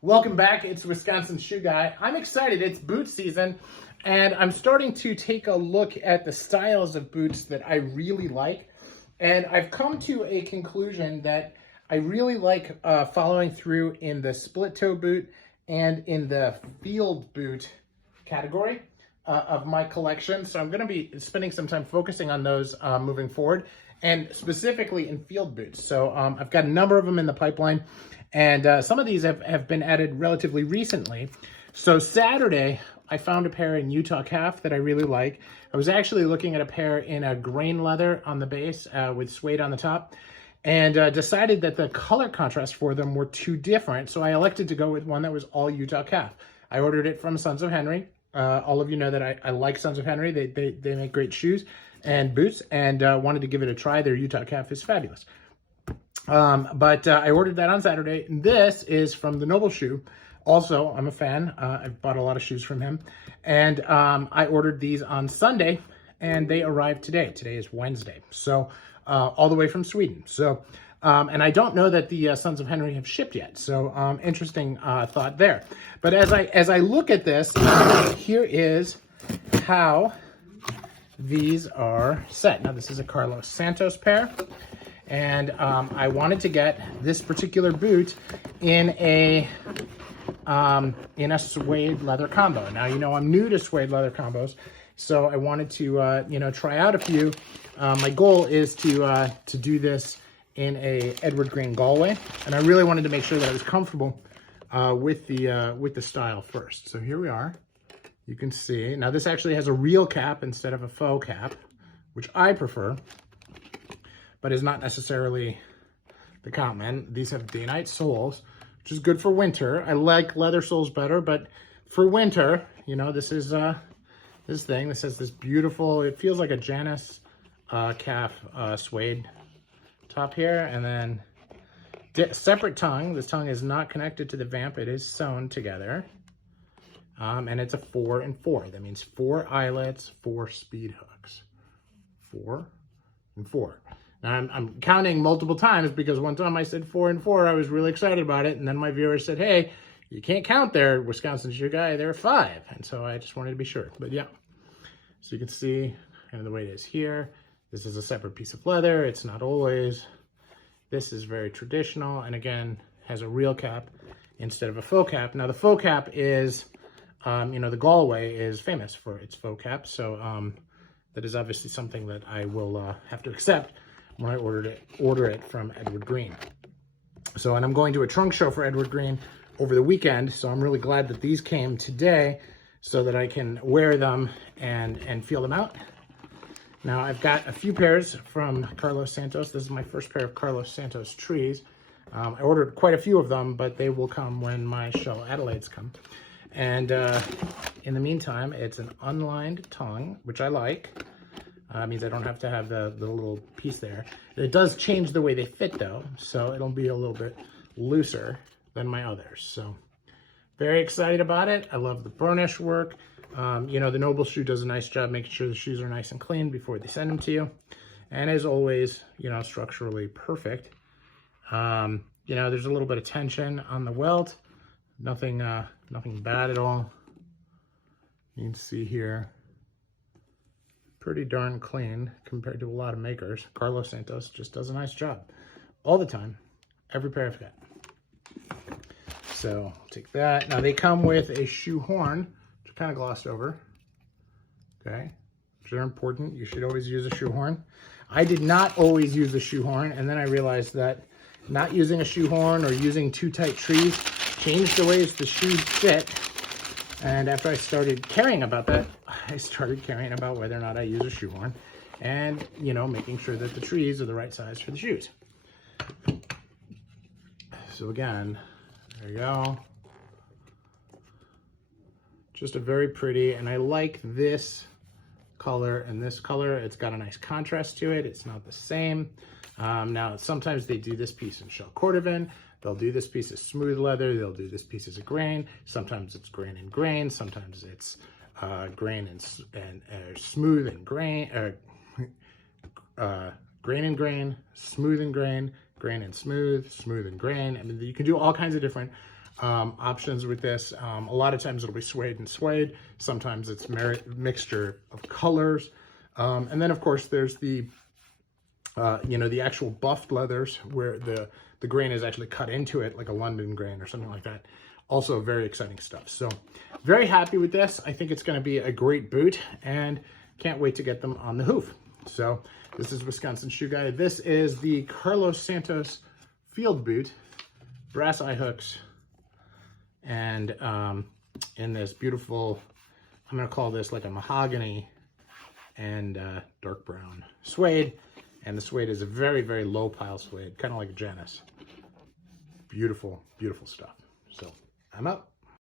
Welcome back. It's Wisconsin Shoe Guy. I'm excited. It's boot season, and I'm starting to take a look at the styles of boots that I really like. And I've come to a conclusion that I really like following through in the split toe boot and in the field boot category of my collection. So I'm going to be spending some time focusing on those moving forward, and specifically in field boots. So I've got a number of them in the pipeline. And some of these have been added relatively recently. So Saturday, I found a pair in Utah calf that I really like. I was actually looking at a pair in a grain leather on the base with suede on the top, and decided that the color contrast for them were too different. So I elected to go with one that was all Utah calf. I ordered it from Sons of Henrey. All of you know that I like Sons of Henrey. They make great shoes and boots, and wanted to give it a try. Their Utah calf is fabulous. But I ordered that on Saturday. This is from the Noble Shoe. Also, I'm a fan. I've bought a lot of shoes from him. And I ordered these on Sunday, and they arrived today. Today is Wednesday. So all the way from Sweden. So, and I don't know that the Sons of Henrey have shipped yet. So interesting thought there. But as I look at this, here is how these are set. Now, this is a Carlos Santos pair. And I wanted to get this particular boot in a suede leather combo. Now, you know, I'm new to suede leather combos, so I wanted to, try out a few. My goal is to do this in a Edward Green Galway, and I really wanted to make sure that I was comfortable with the style first. So here we are. You can see, now this actually has a real cap instead of a faux cap, which I prefer, but is not necessarily the common. These have day-night soles, which is good for winter. I like leather soles better, but for winter, you know, this is this thing. This has this beautiful, it feels like a Janus calf suede top here, and then separate tongue. This tongue is not connected to the vamp. It is sewn together, and it's a 4 and 4. That means 4 eyelets, 4 speed hooks, 4 and 4. Now, I'm counting multiple times because one time I said 4 and 4. I was really excited about it. And then my viewer said, hey, you can't count there, Wisconsin Shoe Guy. There are 5. And so I just wanted to be sure. But yeah, so you can see kind of the way it is here. This is a separate piece of leather. It's not always. This is very traditional. And again, has a real cap instead of a faux cap. Now, the faux cap is, the Galway is famous for its faux cap. So that is obviously something that I will have to accept when I order it from Edward Green. So, and I'm going to a trunk show for Edward Green over the weekend, so I'm really glad that these came today so that I can wear them and feel them out. Now, I've got a few pairs from Carlos Santos. This is my first pair of Carlos Santos trees. I ordered quite a few of them, but they will come when my Shell Adelaides come. And in the meantime, it's an Unlined Tongue, which I like. Means I don't have to have the little piece there. It does change the way they fit though, so it'll be a little bit looser than my others. So very excited about it. I love the burnish work. The Noble Shoe does a nice job making sure the shoes are nice and clean before they send them to you. And as always, structurally perfect. There's a little bit of tension on the welt. Nothing bad at all. You can see here, pretty darn clean compared to a lot of makers. Carlos Santos just does a nice job all the time, every pair I've got. So take that. Now they come with a shoe horn, which I kind of glossed over. Okay, which are important. You should always use a shoe horn. I did not always use the shoe horn, and then I realized that not using a shoe horn or using too tight trees changed the ways the shoes fit. And after I started caring about that, I started caring about whether or not I use a shoe horn and, making sure that the trees are the right size for the shoes. So again, there you go. Just a very pretty, and I like this color and this color. It's got a nice contrast to it. It's not the same. Now, sometimes they do this piece in shell cordovan. They'll do this piece as smooth leather. They'll do this piece as a grain. Sometimes it's grain and grain. Sometimes it's grain and smooth and grain. Grain and grain, smooth and grain, grain and smooth, smooth and grain. I mean, you can do all kinds of different options with this. A lot of times it'll be suede and suede. Sometimes it's mixture of colors. And then of course there's the, the actual buffed leathers where the grain is actually cut into it, like a London grain or something like that. Also very exciting stuff. So very happy with this. I think it's going to be a great boot and can't wait to get them on the hoof. So this is Wisconsin Shoe Guy. This is the Carlos Santos field boot, brass eye hooks, and in this beautiful, I'm going to call this like a mahogany and dark brown suede. And the suede is a very, very low pile suede, kind of like Janus. Beautiful, beautiful stuff. So I'm out.